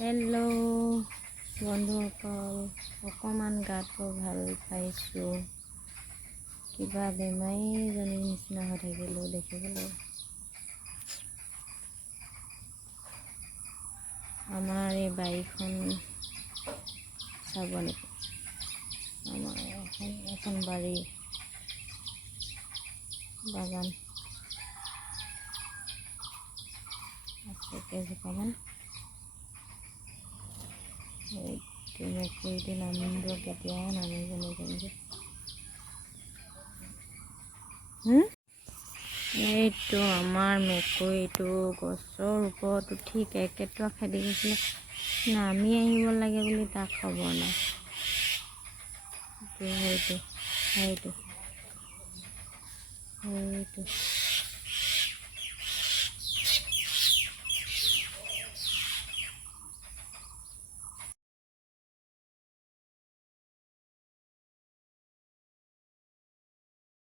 Hello' বন্ধুসকল, অকণমান গাটো ভাল পাইছোঁ। কিবা বেমাৰীজনীৰ নিচিনা হৈ থাকিলোঁ দেখিবলৈ। আমাৰ এই বাৰীখন চাব নেকি? আমাৰ এখন বাৰী বাগান আছে কেইজোপামান। মেকুৰীটো নামিব, কেতিয়াহে নামিব নেকি? এইটো আমাৰ মেকুৰীটো গছৰ ওপৰত উঠি কেৰ্কেটুৱা খেদি গৈছিলে, নামি আহিব লাগে বুলি তাক খবৰ নাই। সেইটো